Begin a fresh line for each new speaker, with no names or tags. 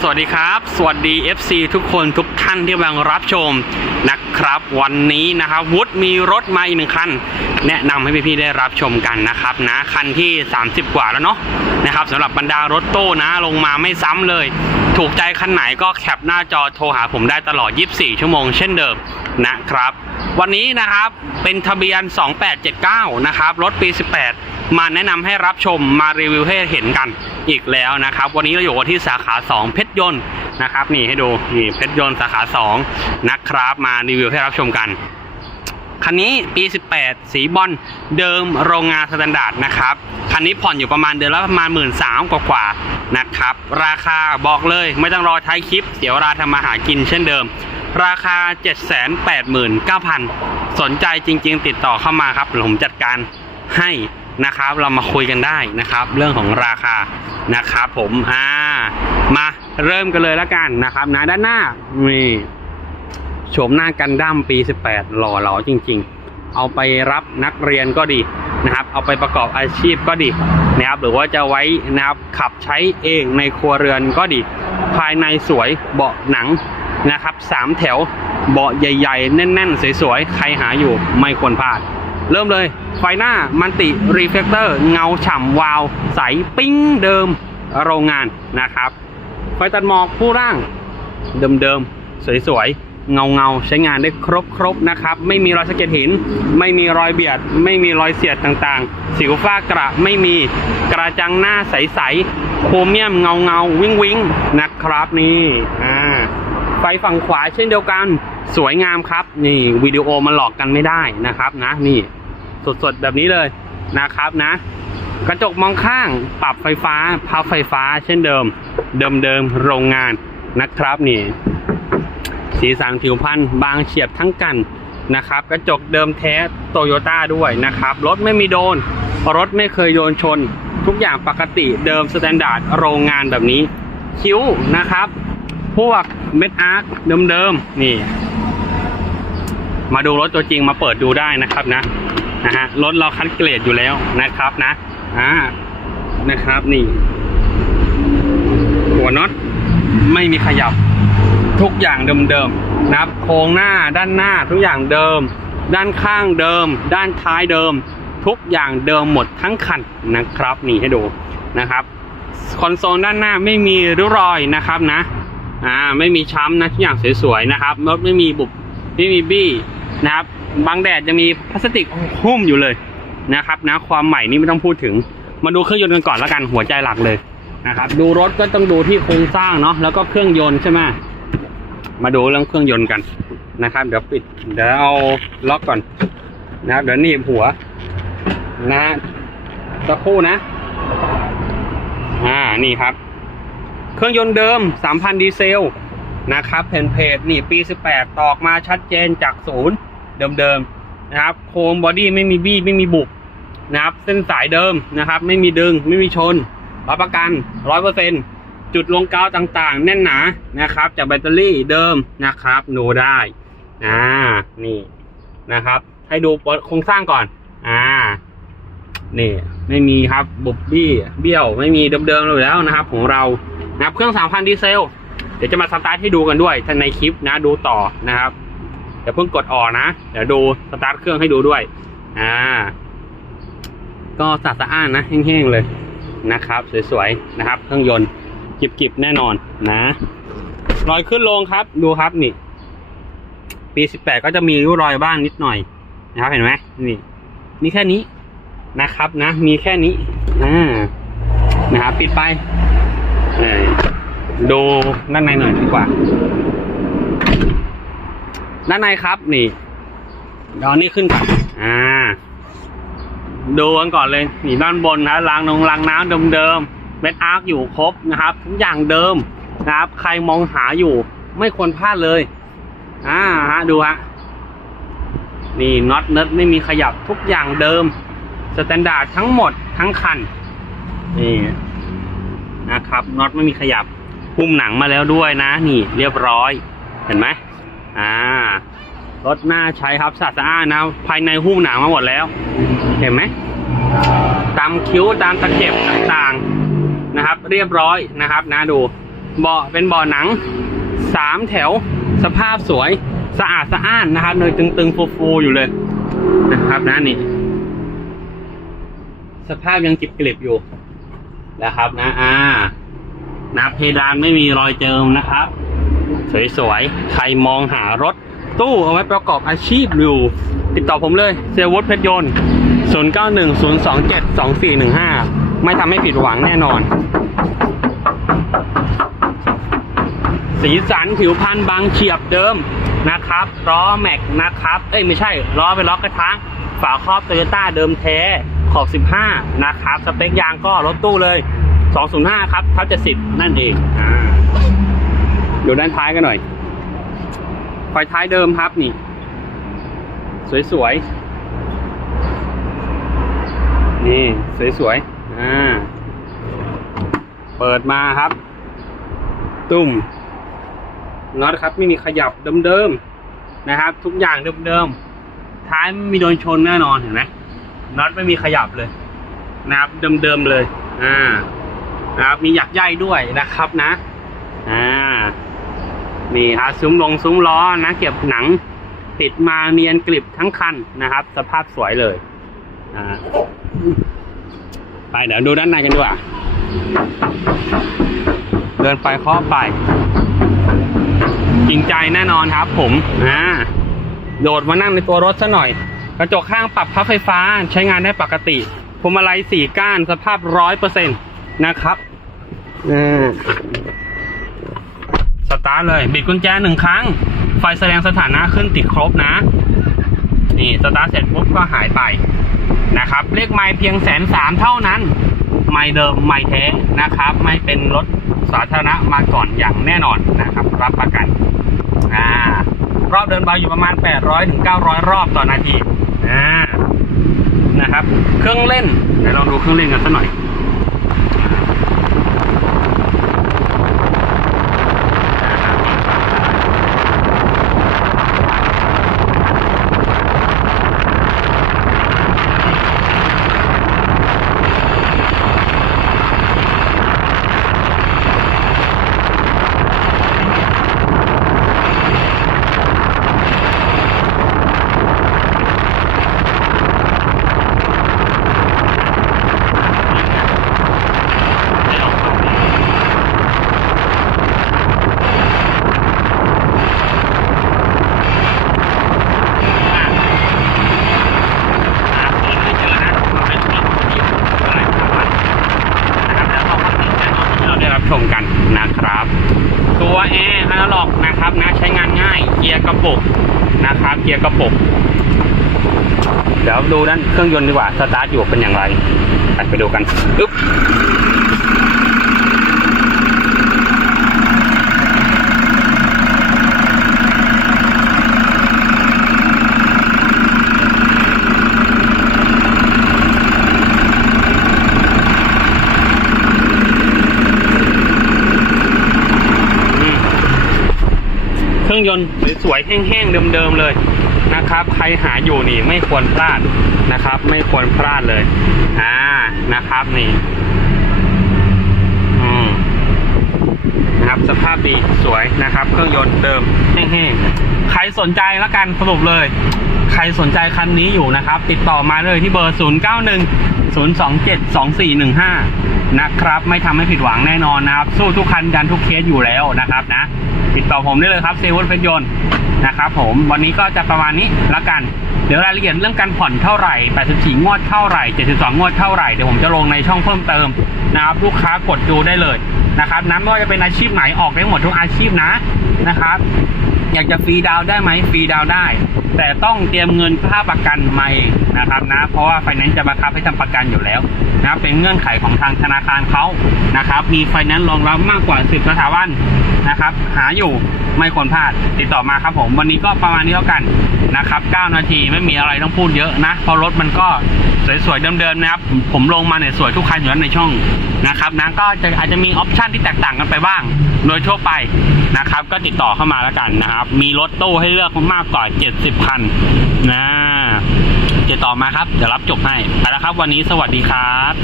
สวัสดีครับ สวัสดี FC ทุกคนทุกท่านที่กำลังรับชมนะครับ วันนี้นะครับวุฒมีรถมาอีกหนึ่งคัน แนะนำให้พี่ๆได้รับชมกันนะครับนะคันที่ 30 กว่าแล้วเนาะนะครับสำหรับบรรดารถตู้นะลงมาไม่ซ้ำเลย ถูกใจคันไหนก็แคปหน้าจอโทรหาผมได้ตลอด 24 ชั่วโมงเช่นเดิมนะครับ วันนี้นะครับเป็นทะเบียน 2879 นะครับรถปี 18 มาแนะนำให้รับชมมารีวิวให้เห็นกัน อีกแล้วนะครับ วันนี้เราอยู่ที่สาขา 2 เพชรยนต์นะครับนี่ให้ดูนี่เพชรยนต์สาขา 2 นะครับมารีวิวให้รับชมกันคันนี้ปี 18 สีบอลเดิมโรงงานสแตนดาร์ดนะครับ คันนี้ผ่อนอยู่ประมาณเดือนละประมาณ1 3ื่นสากว่าๆนะครับ ราคาบอกเลยไม่ต้องรอท้ายคลิป เสียเวลาทำมาหากินเช่นเดิม ราคา 789,000 สนใจจริง ๆ ติดต่อเข้ามาครับผมจัดการให้ นะครับ เรามาคุยกันได้นะครับ เรื่องของราคานะครับ ผมอ่ามาเริ่มกันเลยแล้วกันนะครับนะด้านหน้านี่โฉมหน้ากันดั้มปี 18 หล่อเหลาจริง ๆ เอาไปรับนักเรียนก็ดีนะครับ เอาไปประกอบอาชีพก็ดีนะครับ หรือว่าจะไว้นะครับขับใช้เองในครัวเรือนก็ดี ภายในสวยเบาะหนังนะครับสามแถวเบาะใหญ่ ๆ แน่น ๆ สวย ๆ ใครหาอยู่ไม่ควรพลาด เริ่มเลย ไฟหน้ามันติรีเฟลเตอร์เงาฉ่ำวาว ใสปิ้งเดิมโรงงานนะครับ ไฟตัดหมอกผู้ร่างเดิมๆ สวยๆ เงาเงาๆใช้งานได้ครบครบๆนะครับ ไม่มีรอยสะเก็ดหิน ไม่มีรอยเบียด ไม่มีรอยเสียดต่างๆ สิวฟ้ากระไม่มีกระจังหน้าใสๆโครเมียมเงาเงาๆวิงวิงๆนะครับนี่อ่าไฟฝั่งขวาเช่นเดียวกัน สวยงามครับ นี่วิดีโอมันหลอกกันไม่ได้นะครับนะ นี่สดๆแบบนี้เลยนะครับนะ กระจกมองข้างปรับไฟฟ้าพับไฟฟ้าเช่นเดิม เดิมๆโรงงานนะครับนี่ สีสันผิวพรรณบางเฉียบทั้งกันนะครับ กระจกเดิมแท้โตโยต้าด้วยนะครับ รถไม่มีโดน รถไม่เคยโดนชน ทุกอย่างปกติเดิมสแตนดาร์ดโรงงานแบบนี้ คิ้วนะครับ พวกเม็ดอาร์คเดิมๆนี่ มาดูรถตัวจริงมาเปิดดูได้นะครับนะนะฮะรถเราคัดเกรดอยู่แล้วนะครับนะอ่านะครับนี่ หัวน็อตไม่มีขยับทุกอย่างเดิมๆนะครับโครงหน้าด้านหน้าทุกอย่างเดิม ด้านข้างเดิม ด้านท้ายเดิม ทุกอย่างเดิมหมดทั้งคันนะครับ นี่ให้ดูนะครับคอนโซลด้านหน้าไม่มีริ้วรอยนะครับนะอ่าไม่มีช้ำนะทุกอย่างสวยๆนะครับรถไม่มีบุบไม่มีบี้ นะครับบางแดดยังมีพลาสติกหุ้มอยู่เลยนะครับนะความใหม่นี่ไม่ต้องพูดถึง มาดูเครื่องยนต์กันก่อนแล้วกันหัวใจหลักเลยนะครับดูรถก็ต้องดูที่โครงสร้างเนาะแล้วก็เครื่องยนต์ใช่ไหมมาดูเรื่องเครื่องยนต์กันนะครับ เดี๋ยวปิด เดี๋ยวเอาล็อกก่อนนะครับ เดี๋ยวหนีบหัว นะสักครู่นะ อ่านี่ครับ เครื่องยนต์เดิม 3,000 ดีเซลนะครับเพนเพจนี่ปี 18 ตอกมาชัดเจนจากศูนย์ เดิมๆนะครับโครงบอดี้ไม่มีบี้ไม่มีบุบนะครับ เส้นสายเดิมนะครับ ไม่มีดึงไม่มีชนรับประกัน100%จุดลงกาวต่างๆ แน่นหนานะครับ จากแบตเตอรี่เดิมนะครับดูได้อ่านี่นะครับ ให้ดูโครงสร้างก่อน อ่า นี่ ไม่มีครับบุบบี้เบี้ยว ไม่มีเดิมๆเลยแล้วนะครับ ของเรานะครับเครื่อง3,000ดีเซล เดี๋ยวจะมาสตาร์ทให้ดูกันด้วยท่านในคลิปนะดูต่อนะครับ อย่าเพิ่งกดออกนะ เดี๋ยวดูสตาร์ทเครื่องให้ดูด้วย อ่า ก็สะอาดสะอ้านนะ แห้งๆเลยนะครับ สวยๆนะครับ เครื่องยนต์กิบๆแน่นอนนะรอยขึ้นลงครับ ดูครับนี่ ปี18ก็จะมีริ้วรอยบ้างนิดหน่อยนะครับ เห็นไหมนี่นี่แค่นี้นะครับนะ มีแค่นี้อ่านะครับปิดไปดูด้านในหน่อยดีกว่า ด้านในครับนี่เดี๋ยวเอานี่ขึ้นก่อนอ่า ดูกันก่อนเลยนี่ด้านบนนะรางนงรางน้ำเดิมๆเม็ดอาร์คอยู่ครบนะครับทุกอย่างเดิมนะครับ ใครมองหาอยู่ ไม่ควรพลาดเลยอ่าฮะดูฮะนี่น็อตเนิร์ดไม่มีขยับทุกอย่างเดิมสแตนดาร์ดทั้งหมดทั้งคันนี่นะครับน็อตไม่มีขยับหุ้มหนังมาแล้วด้วยนะ นี่เรียบร้อย เห็นไหม อ่ารถหน้าใช้ครับสะอาดสะอ้านนะ ภายในหุ้มหนังมาหมดแล้ว เห็นไหม ตามคิ้วตามตะเข็บต่างๆนะครับ เรียบร้อยนะครับนะดู เบาะเป็นเบาะหนังสามแถวสภาพสวยสะอาดสะอ้านนะครับเนยตึงๆฟูๆอยู่เลยนะครับนะนี่ สภาพยังกริบกริบอยู่นะครับนะ อ่านะเพดานไม่มีรอยเจิมนะครับ สวยๆ ใครมองหารถตู้เอาไว้ประกอบอาชีพอยู่ ติดต่อผมเลยเซลวุฒเพชรยนต์ 0910272415 ไม่ทำให้ผิดหวังแน่นอน สีสันผิวพรรณบางเฉียบเดิมนะครับล้อแม็กนะครับ เอ้ยไม่ใช่ล้อเป็นล้อกระทะฝาครอบโตโยต้าเดิมแท้ขอบ 15 นะครับ สเปคยางก็รถตู้เลย 205 ครับทับ70 นั่นเองอ่า ดูด้านท้ายกันหน่อยไฟท้ายเดิมครับนี่ สวยๆ นี่ สวยๆ อ่า เปิดมาครับ ตุ้มน็อตครับ ไม่มีขยับเดิมๆ นะครับ ทุกอย่างเดิมๆ ท้ายไม่มีโดนชนแน่นอนเห็นไหมน็อตไม่มีขยับเลย นะครับเดิมๆเลย อ่า นะครับมีหยักใยด้วยนะครับนะ อ่า นี่ฮะซุ้มลงซุ้มล้อนะเก็บหนังติดมาเนียนกริบทั้งคันนะครับ สภาพสวยเลยอ่าไปเดี๋ยวดูด้านในกันดีกว่าเดินไปเคาะไป จริงใจแน่นอนครับผมอ่าโดดมานั่งในตัวรถซะหน่อย กระจกข้างปรับพับไฟฟ้าใช้งานได้ปกติพวงมาลัยสี่ก้านสภาพร้อยเปอร์เซ็นต์นะครับอ่า ตาร์ทเลย บิดกุญแจหนึ่งครั้ง ไฟแสดงสถานะขึ้นติดครบนะ นี่สตาร์ทเสร็จปุ๊บก็หายไปนะครับเลขไม้เพียงแสนสามเท่านั้น ไม่เดิมไม่แท้นะครับ ไม่เป็นรถสาธารณะมาก่อนอย่างแน่นอนนะครับ รับประกันอ่ารอบเดินเบาอยู่ประมาณ 800ถึง900 รอบต่อนาทีอ่านะครับ เครื่องเล่นเดี๋ยวลองดูเครื่องเล่นกันสักหน่อย เราได้รับชมกันนะครับ ตัวแอร์อนาล็อกนะครับนะใช้งานง่าย เกียร์กระปุก นะครับเกียร์กระปุกเดี๋ยวดูด้านเครื่องยนต์ดีกว่าสตาร์ทอยู่เป็นอย่างไรไปดูกันอึ๊บ รื่องยนต์สวยๆแห้งๆเดิมๆเลยนะครับ ใครหาอยู่นี่ไม่ควรพลาดนะครับ ไม่ควรพลาดเลยอ่านะครับนี่อืมนะครับสภาพดีสวยนะครับ เครื่องยนต์เดิมแห้งๆใครสนใจล้วกันสรุปเลย ใครสนใจคันนี้อยู่นะครับ ติดต่อมาเลยที่เบอร์ 0 9 1 0 2 7 2 4 1 5 นะครับ ไม่ทำให้ผิดหวังแน่นอนนะครับ สู้ทุกคันดันทุกเคสอยู่แล้วนะครับนะ ติดต่อผมได้เลยครับเซเว่นเพชรยนต์นะครับผมวันนี้ก็จะประมาณนี้ละกัน เดี๋ยวรายละเอียดเรื่องการผ่อนเท่าไหร่ 84 งวดเท่าไหร่ 72 งวดเท่าไหร่ เดี๋ยวผมจะลงในช่องเพิ่มเติมนะครับลูกค้ากดดูได้เลยนะครับนั้นไม่ว่าจะเป็นอาชีพไหนออกได้หมดทุกอาชีพนะนะครับ อยากจะฟรีดาวได้ไหมฟรีดาวได้ แต่ต้องเตรียมเงินค่าประกันมาเองนะครับนะ เพราะว่าไฟแนนซ์จะบังคับให้ทำประกันอยู่แล้วนะเป็นเงื่อนไขของทางธนาคารเขานะครับ มีไฟแนนซ์รองรับมากกว่า 10 สถาบันนะครับ หาอยู่ไม่ควรพลาดติดต่อมาครับผม วันนี้ก็ประมาณนี้แล้วกันนะครับ 9 นาทีไม่มีอะไรต้องพูดเยอะนะ เพราะรถมันก็สวยๆเดิมๆนะครับ ผมลงมาเนี่ยสวยทุกคันอยู่แล้วในช่องนะครับนะก็จะอาจจะมีออปชันที่แตกต่างกันไปบ้าง โดยทั่วไป นะครับ ก็ติดต่อเข้ามาแล้วกันนะครับ มีรถตู้ให้เลือกมากกว่า 70คันนะติดต่อมาครับ เดี๋ยวรับจบให้ไปแล้วครับ วันนี้สวัสดีครับ